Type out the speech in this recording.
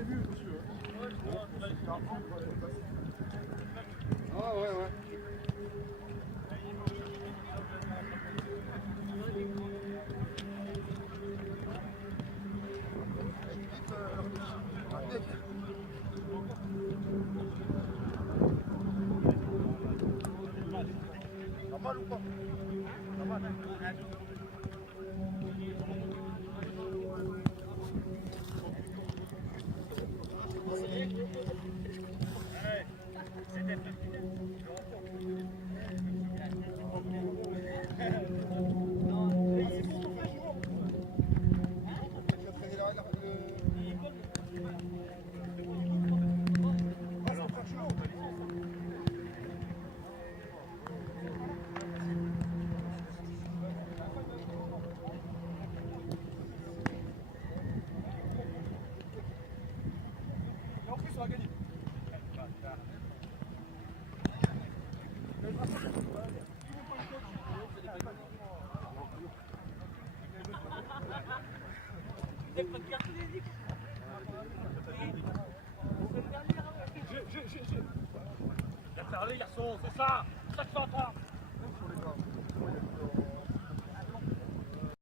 prévu, monsieur. Ah ouais, ouais. Normal ou pas? Normal. Allez garçon, c'est ça! C'est ça que tu vas entendre!